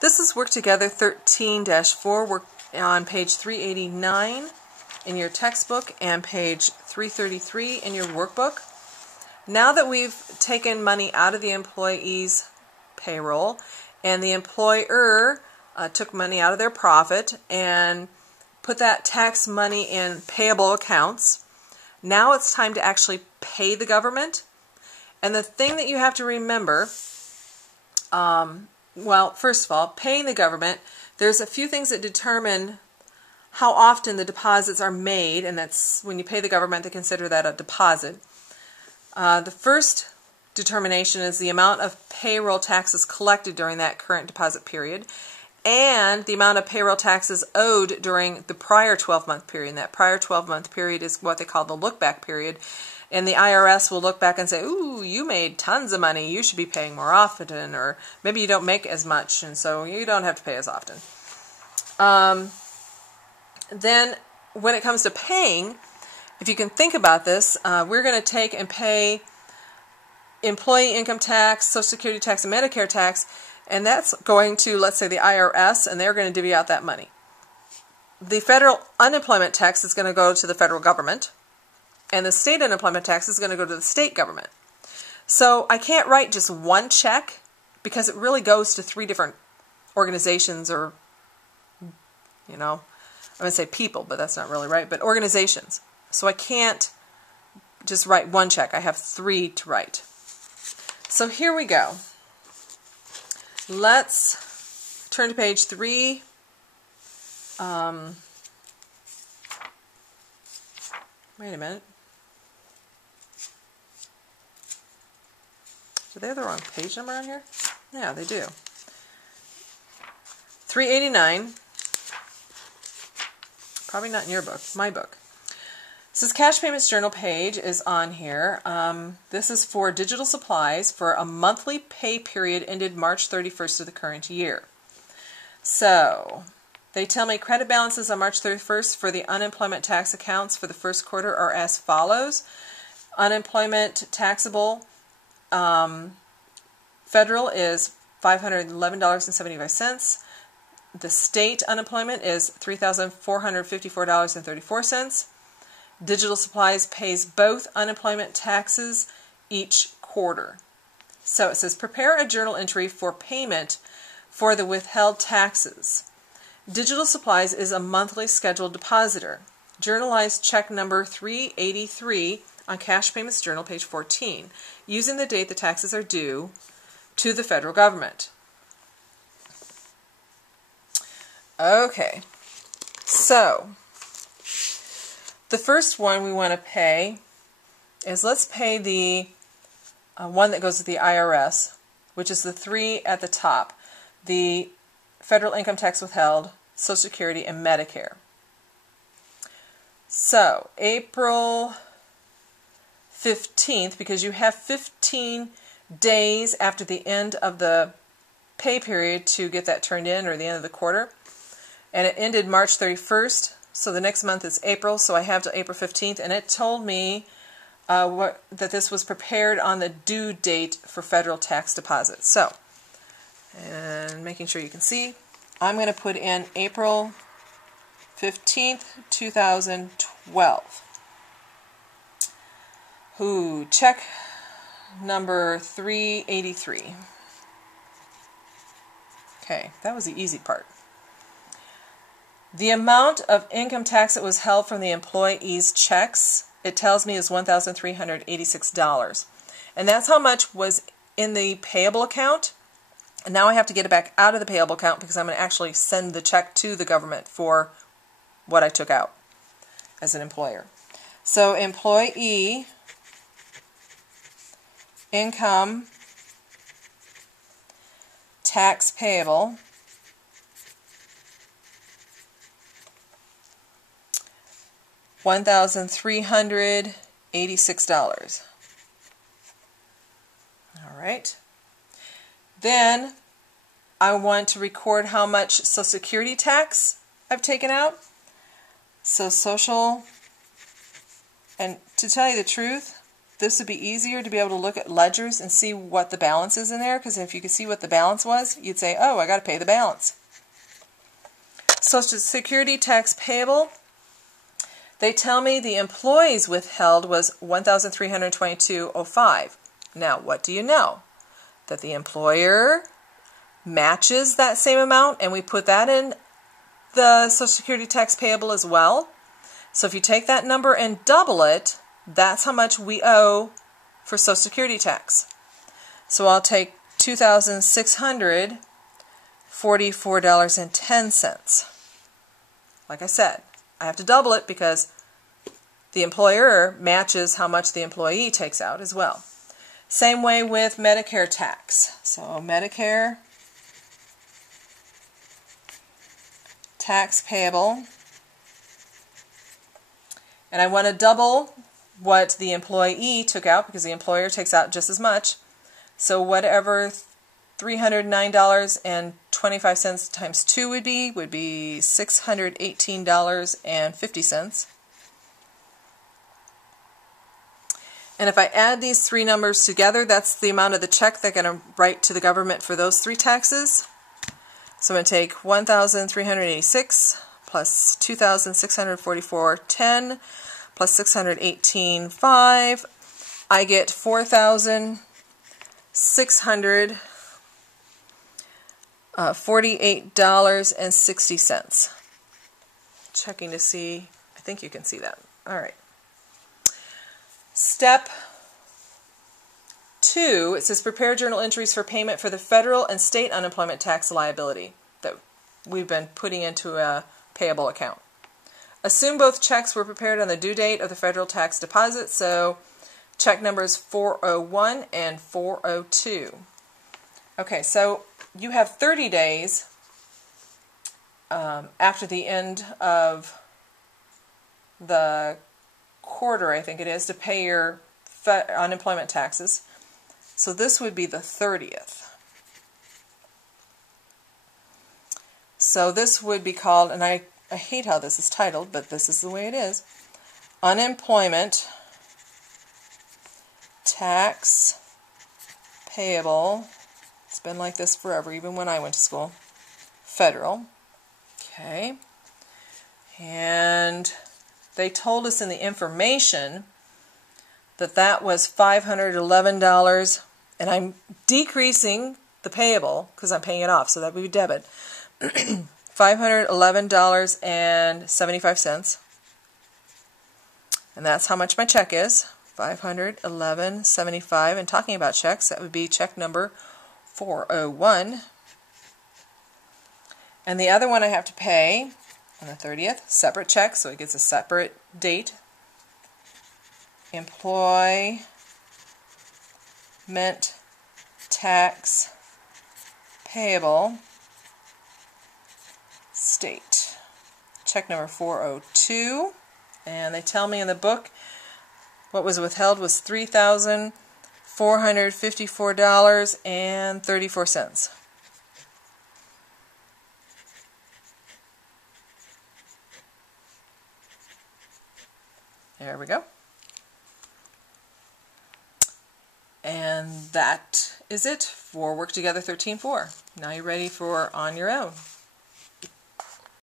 This is Work Together 13-4. We're on page 389 in your textbook and page 333 in your workbook. Now that we've taken money out of the employee's payroll and the employer took money out of their profit and put that tax money in payable accounts, now it's time to actually pay the government. And the thing that you have to remember, well, first of all, paying the government, there's a few things that determine how often the deposits are made, and that's when you pay the government, they consider that a deposit. The first determination is the amount of payroll taxes collected during that current deposit period and the amount of payroll taxes owed during the prior 12-month period. And that prior 12-month period is what they call the look-back period. And the IRS will look back and say, ooh, you made tons of money, you should be paying more often, or maybe you don't make as much, and so you don't have to pay as often. Then when it comes to paying, if you can think about this, we're going to take and pay employee income tax, Social Security tax, and Medicare tax, and that's going to, let's say, the IRS, and they're going to divvy out that money. The federal unemployment tax is going to go to the federal government, and the state unemployment tax is going to go to the state government. So I can't write just one check because it really goes to 3 different organizations, or, you know, I'm going to say people, but that's not really right, but organizations. So I can't just write one check. I have 3 to write. So here we go. Let's turn to page 3. Wait a minute. Do they have the wrong page number on here? Yeah, they do. 389. Probably not in your book, my book. It says Cash Payments Journal page is on here. This is for digital supplies for a monthly pay period ended March 31st of the current year. So they tell me credit balances on March 31st for the unemployment tax accounts for the first quarter are as follows. Unemployment taxable federal is $511.75. The state unemployment is $3,454.34. Digital Supplies pays both unemployment taxes each quarter. So it says, prepare a journal entry for payment for the withheld taxes. Digital Supplies is a monthly scheduled depositor. Journalize check number 383 on Cash Payments Journal, page 14, using the date the taxes are due to the federal government. Okay, so the first one we want to pay is, let's pay the one that goes to the IRS, which is the 3 at the top, the federal income tax withheld, Social Security, and Medicare. So April 15th, because you have 15 days after the end of the pay period to get that turned in, or the end of the quarter, and it ended March 31st. So the next month is April, so I have till April 15th, and it told me that this was prepared on the due date for federal tax deposits. So, and making sure you can see, I'm going to put in April 15th, 2012. Check number 383. Okay, that was the easy part. The amount of income tax that was held from the employee's checks, it tells me, is $1,386. And that's how much was in the payable account. And now I have to get it back out of the payable account because I'm going to actually send the check to the government for what I took out as an employer. So employee income tax payable, $1,386. All right. Then I want to record how much Social Security tax I've taken out. So Social, and to tell you the truth, this would be easier to be able to look at ledgers and see what the balance is in there, because if you could see what the balance was, you'd say, oh, I got to pay the balance. Social Security tax payable, they tell me the employees withheld was $1,322.05. Now, what do you know? That the employer matches that same amount, and we put that in the Social Security tax payable as well. So if you take that number and double it, that's how much we owe for Social Security tax. So I'll take $2,644.10. Like I said, I have to double it because the employer matches how much the employee takes out as well. Same way with Medicare tax. So Medicare tax payable. And I want to double what the employee took out because the employer takes out just as much. So whatever $309.25 times 2 would be $618.50. And if I add these three numbers together, that's the amount of the check they're going to write to the government for those three taxes. So I'm going to take $1,386 plus $2,644.10 plus $618.5. I get $4,648.60. Checking to see, I think you can see that. All right. Step 2, it says prepare journal entries for payment for the federal and state unemployment tax liability that we've been putting into a payable account. Assume both checks were prepared on the due date of the federal tax deposit, so check numbers 401 and 402. Okay, so you have 30 days after the end of the quarter, I think it is, to pay your unemployment taxes. So this would be the 30th. So this would be called, and I hate how this is titled, but this is the way it is, unemployment tax payable. It's been like this forever, even when I went to school. Federal. Okay. And they told us in the information that that was $511, and I'm decreasing the payable because I'm paying it off, so that would be debit. $511.75, and that's how much my check is, $511.75. And talking about checks, that would be check number 401. And the other one I have to pay on the 30th, separate check, so it gets a separate date. Employment tax payable, state. Check number 402. And they tell me in the book what was withheld was $3,454.34. There we go. And that is it for Work Together 13.4. Now you're ready for On Your Own.